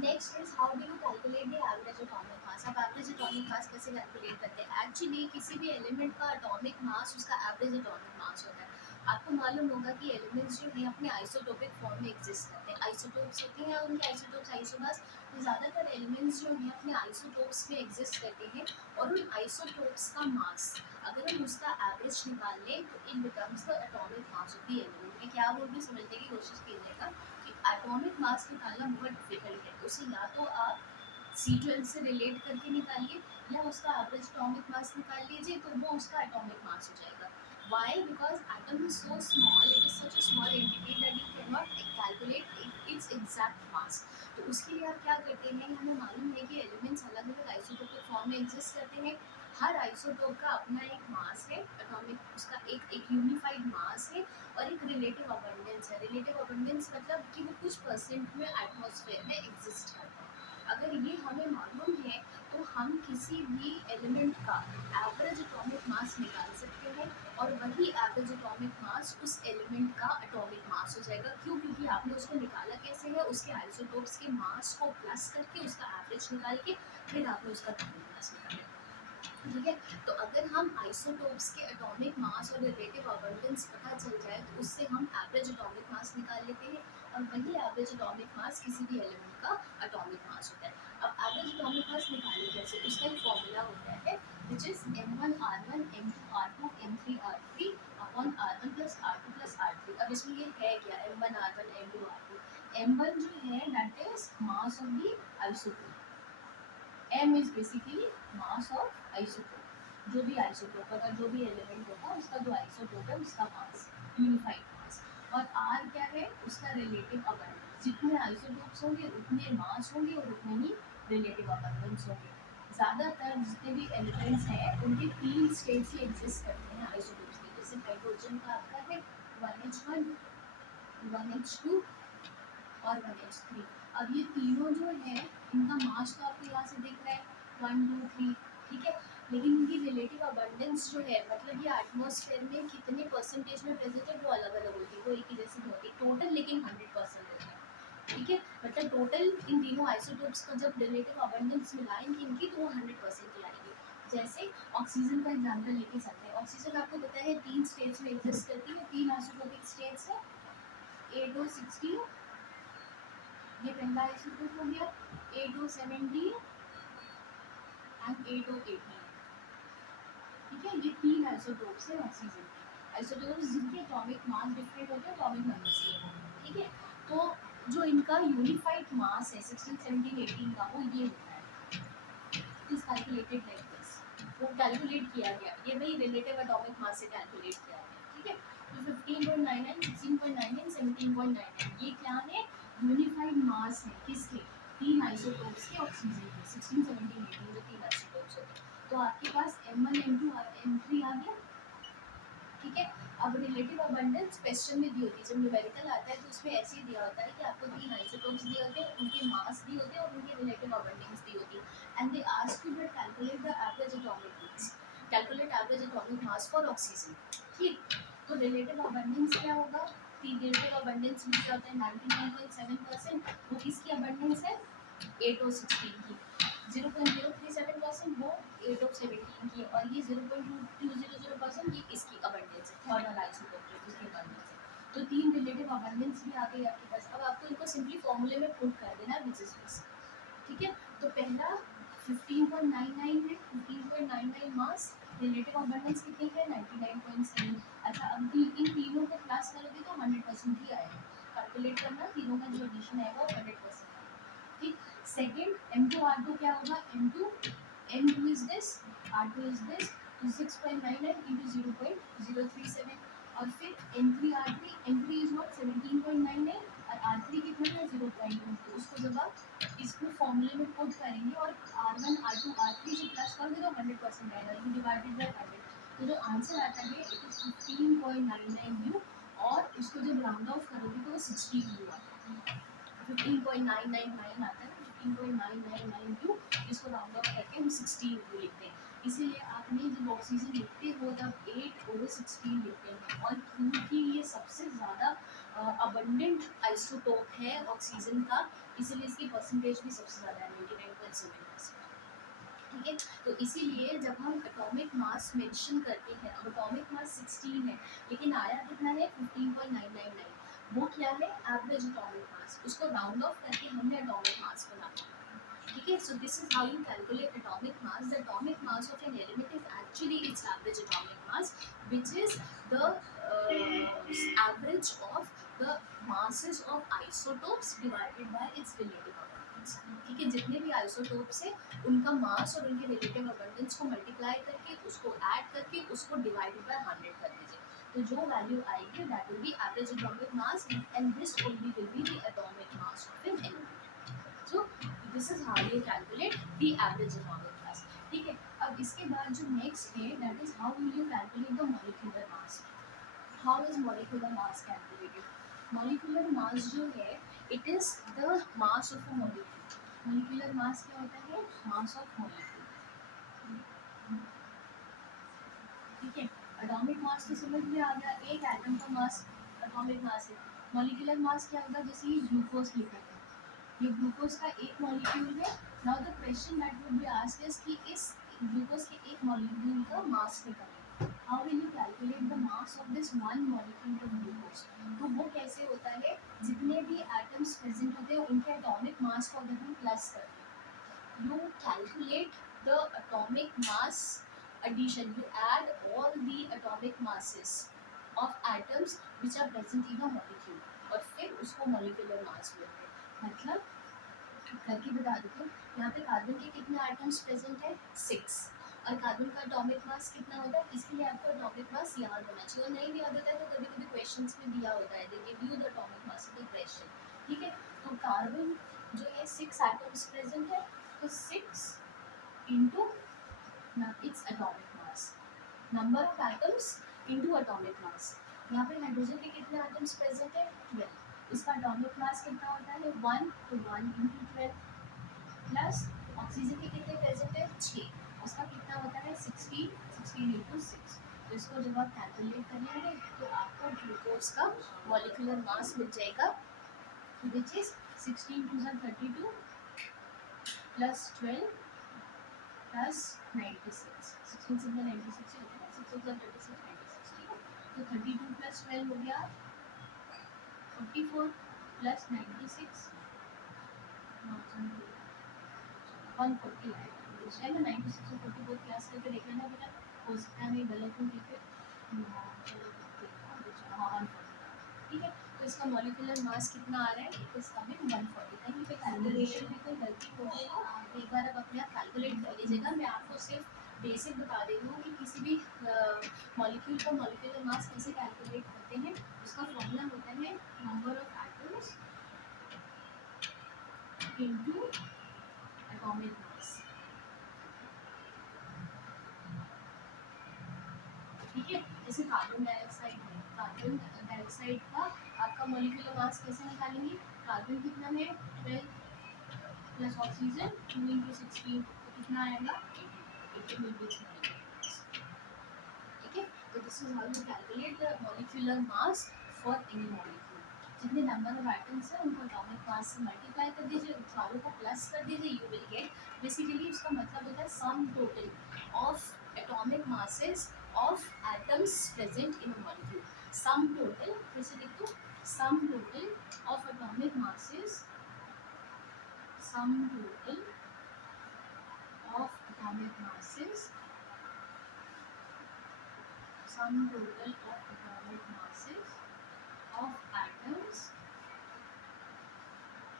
Next is how do you calculate the average atomic मास। अब average atomic मास कैसे calculate करते हैं? एक्चुअली किसी भी एलिमेंट का एटॉमिक मास उसका एवरेज एटॉमिक मास होता है। आपको मालूम होगा कि एलिमेंट्स जो हैं अपने आइसोटोपिक फॉर्म में एग्जिस्ट करते हैं। आइसोटोप्स होते हैं उनके आइसोटोप्स आइसोमास। तो ज़्यादातर एलिमेंट्स जो हैं अपने आइसोटोप्स में एग्जिस्ट करते हैं और उन आइसोटोप्स का मास अगर हम उसका एवरेज निकाल लें तो it becomes the atomic mass of the element. मैं क्या बोल रही हूँ समझने की कोशिश कीजिएगा कि एटॉमिक मास निकालना बहुत डिफिकल्ट है। उसे या तो आप C12 से रिलेट करके निकालिए या उसका एवरेज एटॉमिक मास निकाल लीजिए तो वो उसका एटॉमिक मास हो जाएगा। Why? Because atom is so small, it is such a small entity that you can not calculate its exact mass. तो उसके लिए आप क्या करते हैं, हमें मालूम है कि एलिमेंट्स अलग अलग आइसोटोपिक फॉर्म में एग्जिस्ट करते हैं। हर आइसोटोप का अपना एक मास है, एटॉमिक उसका एक यूनिफाइड मास है और एक रिलेटिव अबंडेंस है। रिलेटिव अबंडेंस मतलब कि वो कुछ परसेंट में एटमॉस्फेयर में एग्जिस्ट करता है। अगर ये हमें मालूम है तो हम किसी भी एलिमेंट का एवरेज एटॉमिक मास निकाल सकते हैं और वही एवरेज एटॉमिक मास उस एलिमेंट का एटॉमिक मास हो जाएगा। क्यों? क्योंकि आपने उसको निकाला कैसे है, उसके आइसोटोप्स के मास को प्लस करके उसका एवरेज निकाल के फिर आपने उसका एटॉमिक मास निकाला। ठीक है, तो अगर हम आइसोटोप्स के एटॉमिक मास और रिलेटिव अबंडेंस पता चल जाए तो उससे हम एवरेज एटॉमिक मास निकाल लेते हैं और वही एवरेज एटॉमिक मास किसी भी एलिमेंट का एटॉमिक मास होता है। अब एवरेज एटॉमिक मास निकालने कैसे, उसका एक फॉर्मूला होता है which is m1r1 m2r2 m3r3 upon r1 plus r2 plus r3। अब इसमें ये है क्या, m1r1 m2r2, m1 जो है that is mass of the isotope, m is basically mass of isotope. जो भी आइसोटोप होगा, जो भी एलिमेंट होगा उसका जो आइसोटोप है उसका मास, यूनिफाइड मास। और r क्या है, उसका रिलेटिव अबंडेंस। जितने आइसोटोप्स होंगे उतने मास होंगे और उतने ही रिलेटिव अबंडेंस होंगे। ज़्यादातर जितने भी एलिमेंट्स हैं उनके तीन स्टेट्स ही एग्जिस्ट करते हैं आइसोटोप्स के। जैसे हाइड्रोजन का आपका है 1h1 1h2 और 1h3। अब ये तीनों जो है इनका मास तो आपको यहाँ से दिख रहा है 1 2 3, ठीक है, लेकिन इनकी रिलेटिव अबंडेंस जो है मतलब ये एटमॉस्फेयर में कितने परसेंटेज में प्रेजेंट है वो अलग अलग होती है, वो एक ही जैसी नहीं होती टोटल, लेकिन 100% होती है। ठीक है, मतलब टोटल इन तीनों आइसोटोप्स का जब रिलेटिव अबंडेंस मिलाएंगे इनकी तो वो 100% की आएगी। जैसे ऑक्सीजन का एग्जाम्पल लेके चलते हैं। ऑक्सीजन आपको पता है तीन स्टेट्स में एग्जिस्ट करती है, तीन आइसोटोपिक स्टेट्स है, A216, ये पहला आइसोटोप हो गया, A217 एंड A218। ठीक है, ये तीन आइसोटोप्स है ऑक्सीजन के। आइसोटोप्स जिनके एटॉमिक मास डिफरेंट होते हैं, एटॉमिक नंबर सेम होते हैं। ठीक है, तो जो इनका यूनिफाइड मास है 16 17 18 का वो ये होता है, इज कैलकुलेटेड लाइक दिस। वो कैलकुलेट किया गया, ये भाई रिलेटिव एटॉमिक मास से कैलकुलेट किया गया। ठीक है, तो 15.99 16.99 17.99 ये क्या है, यूनिफाइड मास है किसके, तीन आइसोटोप्स के ऑक्सीजन के 16 17 18 जो तीन आइसोटोप्स होते हैं। तो आपके पास M1 M2 M3 आ गया। ठीक है, अब रिलेटिव अबंडेंस क्वेश्चन में दी होती है, जब न्यूमेरिकल आता है तो उसमें ऐसे ही दिया होता है कि आपको तीन आइसोटोप्स दिए होते हैं, उनके मास दिए होते हैं और उनकी रिलेटिव अबंडेंस दी होती है and they ask you to calculate the average atomic mass, calculate average atomic mass for oxygen. ठीक, तो रिलेटिव अबंडेंस क्या होगा, रिलेटिव अबंडेंस में क्या होता है 99.7%, वो किसकी अबंडेंस है, A216 की। 0.037% वो A217 की है और ये 0.200% ये इसकी अबंडेंस है, थर्मल आइसोटोप जो इसकी अबंडेंस है। तो तीन रिलेटिव अबंडेंस भी आ गई आपके पास। अब आपको इनको सिंपली फॉर्मूले में पुट कर देना विच इज दिस। ठीक है, तो पहला 15.99 है, 15.99 मास, रिलेटिव अबंडेंस कितनी है 99.7। अच्छा, अब इन तीनों को प्लस करोगे तो 100% ही आएगा। कैलकुलेट करना, तीनों का जो एडिशन आएगा वो 100% आएगा। ठीक, सेकेंड M2R2 क्या होगा, M2 is this, R2 is this, तो 6.99 इंटू 0.037। और फिर M3 इज नॉट 17.99 और R3 कितना है 0.2। तो उसको जब आप इसको फॉर्मूले में पुट करेंगे और R1 R2 R3 से प्लस करोगे तो 100% आएगा, ये डिवाइडेड बाय 100। तो जो आंसर आता है इट इज 15.99 U और इसको जब राउंड ऑफ करोगे तो वो 16 U आता है। 15.999 आता है, 15.999 इसको राउंड ऑफ करके हम 16 लिखते हैं। इसीलिए आपने जब ऑक्सीजन लिखते हो तब 8 over 16 लिखते हैं। और क्योंकि ये सबसे ज़्यादा अबंडेंट आइसोटोप है ऑक्सीजन का, इसीलिए इसकी परसेंटेज भी सबसे ज़्यादा है 99.7%। ठीक है, तो इसीलिए जब हम एटॉमिक मास मेंशन करते हैं, अब एटॉमिक मास 16 है लेकिन आया कितना है 15.999, वो क्या है एवरेज एटॉमिक मास, उसको राउंड ऑफ करके हमने एटॉमिक मास बना। ठीक है, so this is how you calculate atomic mass. The atomic mass of an element is actually its average atomic mass, which is the average of the masses of isotopes divided by its relative abundance. ठीक है, जितने भी isotopes है उनका मास और उनके relative abundance को multiply करके उसको ऐड करके उसको डिवाइडेड बाय 100 कर दीजिए, तो जो वैल्यू आएगी that will be average atomic mass, and this only will be the atomic mass of an element. So this is how you calculate the average atomic mass. ठीक है, अब इसके बाद जो next है that is how will you calculate the molecular mass. How is molecular mass calculated? Molecular mass जो है it is the mass of a molecule. Molecular mass क्या होता है? Mass of molecule. ठीक है, एटॉमिक मास तो समझ में आ गया, एक एटम का मास एटॉमिक मास है। मॉलिक्यूलर मास क्या होगा, जैसे ये ग्लूकोज लिखा है, ये ग्लूकोज का एक मॉलिक्यूल है। Now the question that would be asked is कि इस ग्लूकोज के एक मॉलिक्यूल का मास निकालें। How will you calculate the mass of this one molecule of glucose? तो वो कैसे होता है, जितने भी एटम्स प्रेजेंट होते हैं उनके एटॉमिक मास को अगर हम प्लस करते हैं, you calculate the atomic mass addition, you add all the atomic masses of atoms which are present in a molecule और फिर उसको molecular mass बोलते हैं। मतलब करके बता देती हूँ, यहाँ पे कार्बन के कितने एटम्स प्रेजेंट है 6, और कार्बन का एटॉमिक मास कितना होता है, इसलिए आपको एटॉमिक मास याद होना चाहिए, और नहीं भी याद होता है तो कभी कभी क्वेश्चंस में दिया होता है, they give you the atomic mass of the question. ठीक है, तो कार्बन जो है 6 एटम्स प्रेजेंट है, तो 6 into its atomic mass, number of atoms into atomic mass। यहाँ पे हाइड्रोजन के कितने एटम्स प्रेजेंट है 12, इसका एटॉमिक मास कितना होता है 1, तो 1 इंटू 12, प्लस ऑक्सीजन के कितने प्रेजेंट है 6, उसका कितना होता है 16, 16 इंटू 6। तो इसको जब आप कैलकुलेट कर लेंगे तो आपको ग्लूकोज का मॉलिक्यूलर मास मिल जाएगा, विच इज 16 2 32 प्लस 12 प्लस 96, 16 से 96 होता है, 6 से 36 96, ठीक है, तो 32 प्लस 12 हो गया 44 प्लस 96 140 आएगा, है ना। 96 और 44 प्लस करके देख लेना बेटा, हो सकता है मैं गलत हूँ, ठीक है, हाँ 140, ठीक है, तो इसका मॉलिक्यूलर मास कितना आ रहा है, इसका भी 140। कहीं पे कैलकुलेशन में कोई गलती हो गई तो एक बार आप अपने आप कैलकुलेट कर लीजिएगा। मैं आपको सिर्फ बेसिक बता दे रही हूँ कि किसी भी मॉलिक्यूल का मॉलिक्यूलर मास कैसे कैलकुलेट करते हैं। उसका फॉर्मूला होता है number of atoms into atomic mass, ठीक है। जैसे कार्बन डाइऑक्साइड है, कार्बन डाइऑक्साइड का आपका मॉलिक्यूलर मास कैसे निकालेंगे, कार्बन कितना है 12 प्लस ऑक्सीजन 2 इंटू 16, तो कितना आएगा 18 will be its molecular mass, ठीक है। तो this is how you calculate the molecular mass for any molecule. जितने नंबर ऑफ एटम्स है उनको एटॉमिक मास से मल्टीप्लाई कर दीजिए, चारों को प्लस कर दीजिए, यू विल गेट, बेसिकली उसका मतलब होता है sum total of atomic masses of atoms present in a molecule, sum total, जैसे देखो sum total of atomic masses, sum total of atomic masses, sum total of atomic masses of atoms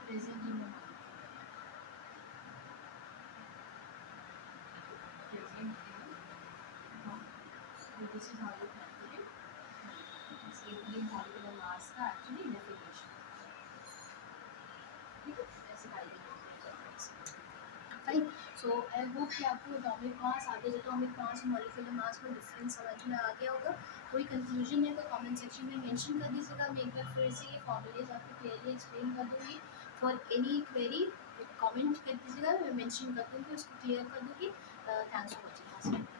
present in a molecule, present in a molecule, so this is how you calculate ये molecular mass का actually definition, ठीक है, ऐसे calculate fine. So I hope कि आपको atomic mass, average atomic मास और molecular mass में difference समझ में आ गया होगा। कोई कंफ्यूजन है तो कमेंट सेक्शन में मेंशन कर दीजिएगा, मैं एक बार फिर से ये फॉर्मूलेज आपको क्लियरली एक्सप्लेन कर दूँगी। फॉर एनी क्वेरी कमेंट कर दीजिएगा, मैं मेंशन कर दूँगी, उसको क्लियर कर दूँगी। Thanks for watching.